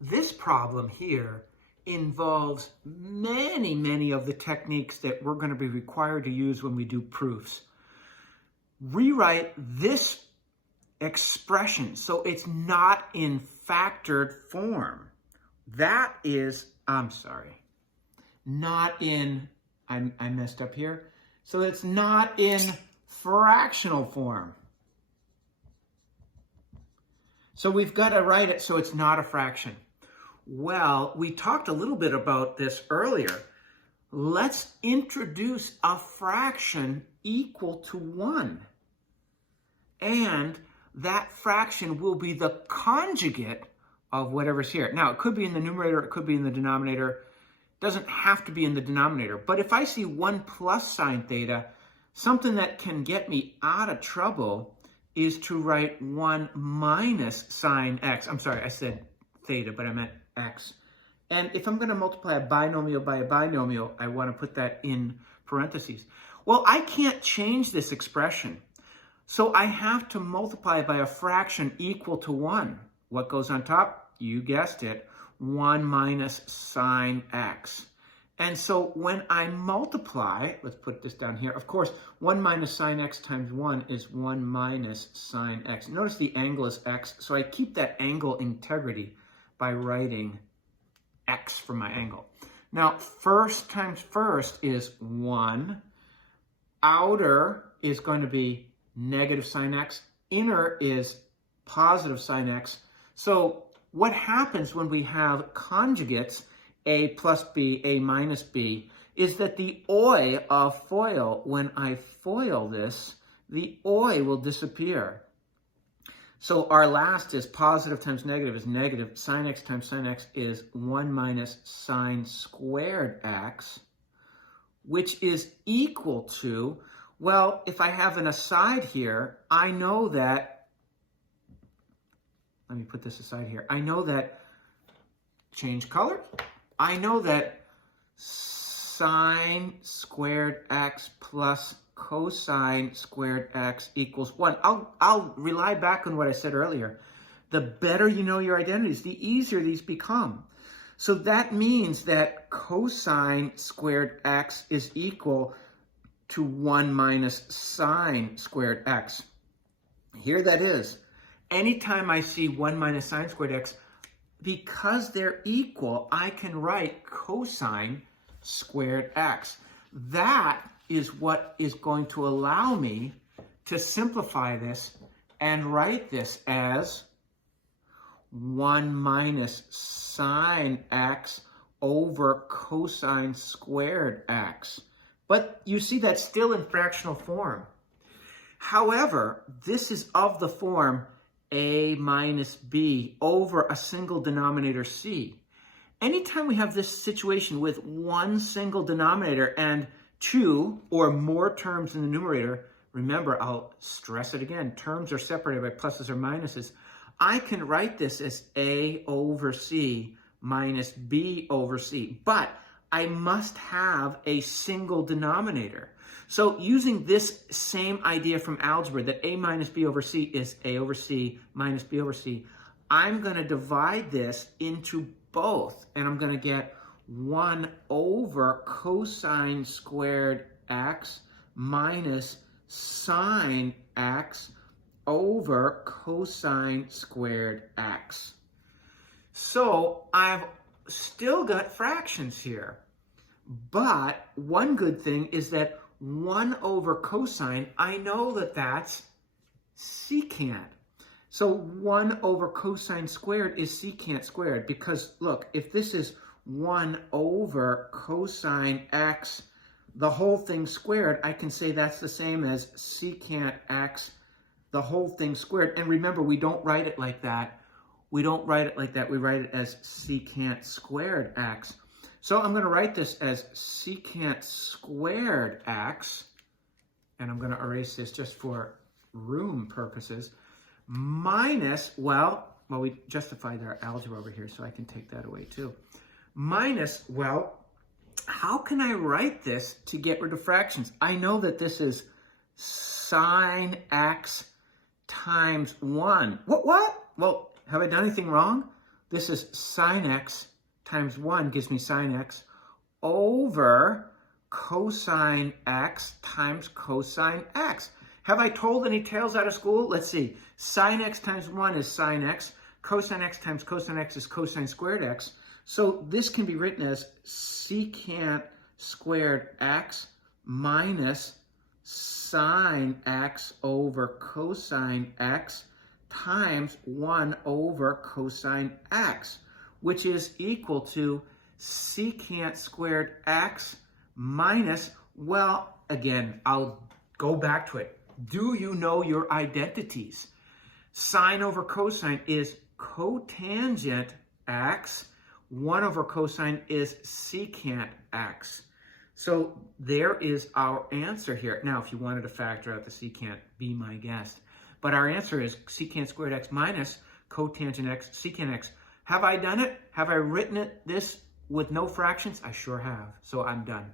This problem here involves many of the techniques that we're going to be required to use when we do proofs. Rewrite this expression so it's not in factored form. That is, not in, I messed up here. So it's not in fractional form. So we've got to write it so it's not a fraction. Well, we talked a little bit about this earlier. Let's introduce a fraction equal to 1. And that fraction will be the conjugate of whatever's here. Now, it could be in the numerator, it could be in the denominator. It doesn't have to be in the denominator. But if I see 1 plus sine theta, something that can get me out of trouble is to write 1 minus sine x. I'm sorry, I said theta, but I meant x. And if I'm going to multiply a binomial by a binomial, I want to put that in parentheses. Well, I can't change this expression. So I have to multiply by a fraction equal to 1. What goes on top? You guessed it, 1 minus sine x. And so when I multiply, let's put this down here. Of course, 1 minus sine x times 1 is 1 minus sine x. Notice the angle is x, so I keep that angle integrity by writing x for my angle. Now, first times first is 1. Outer is going to be negative sine x. Inner is positive sine x. So what happens when we have conjugates, a plus b, a minus b, is that the oi of FOIL, when I FOIL this, the oi will disappear. So our last is positive times negative is negative. Sine x times sine x is 1 minus sine squared x, which is equal to, well, if I have an aside here, I know that, let me put this aside here. I know that, change color. I know that sine squared x plus cosine squared x equals 1. I'll rely back on what I said earlier. The better you know your identities, the easier these become. So that means that cosine squared x is equal to 1 minus sine squared x. Here that is. Anytime I see 1 minus sine squared x, because they're equal, I can write cosine squared x. That is what is going to allow me to simplify this and write this as 1 minus sine x over cosine squared x. But you see that's still in fractional form. However, this is of the form a minus b over a single denominator c. Anytime we have this situation with one single denominator and 2 or more terms in the numerator, remember, I'll stress it again, terms are separated by pluses or minuses. I can write this as a over c minus b over c, but I must have a single denominator. So using this same idea from algebra that a minus b over c is a over c minus b over c, I'm going to divide this into both, and I'm going to get 1 over cosine squared x minus sine x over cosine squared x. So I've still got fractions here, but one good thing is that 1 over cosine, I know that that's secant. So 1 over cosine squared is secant squared, because look, if this is 1 over cosine x, the whole thing squared, I can say that's the same as secant x, the whole thing squared. And remember, we don't write it like that. We don't write it like that. We write it as secant squared x. So I'm going to write this as secant squared x, and I'm going to erase this just for room purposes, minus, well, we justified our algebra over here, so I can take that away too. Minus, well, how can I write this to get rid of fractions? I know that this is sine x times 1. What? Well, have I done anything wrong? This is sine x times 1 gives me sine x over cosine x times cosine x. Have I told any tales out of school? Let's see. Sine x times 1 is sine x. Cosine x times cosine x is cosine squared x. So this can be written as secant squared x minus sine x over cosine x times 1 over cosine x, which is equal to secant squared x minus, well, again, I'll go back to it. Do you know your identities? Sine over cosine is cotangent x. 1 over cosine is secant x. So there is our answer here. Now, if you wanted to factor out the secant, be my guest. But our answer is secant squared x minus cotangent x, secant x. Have I done it? Have I written this with no fractions? I sure have. So I'm done.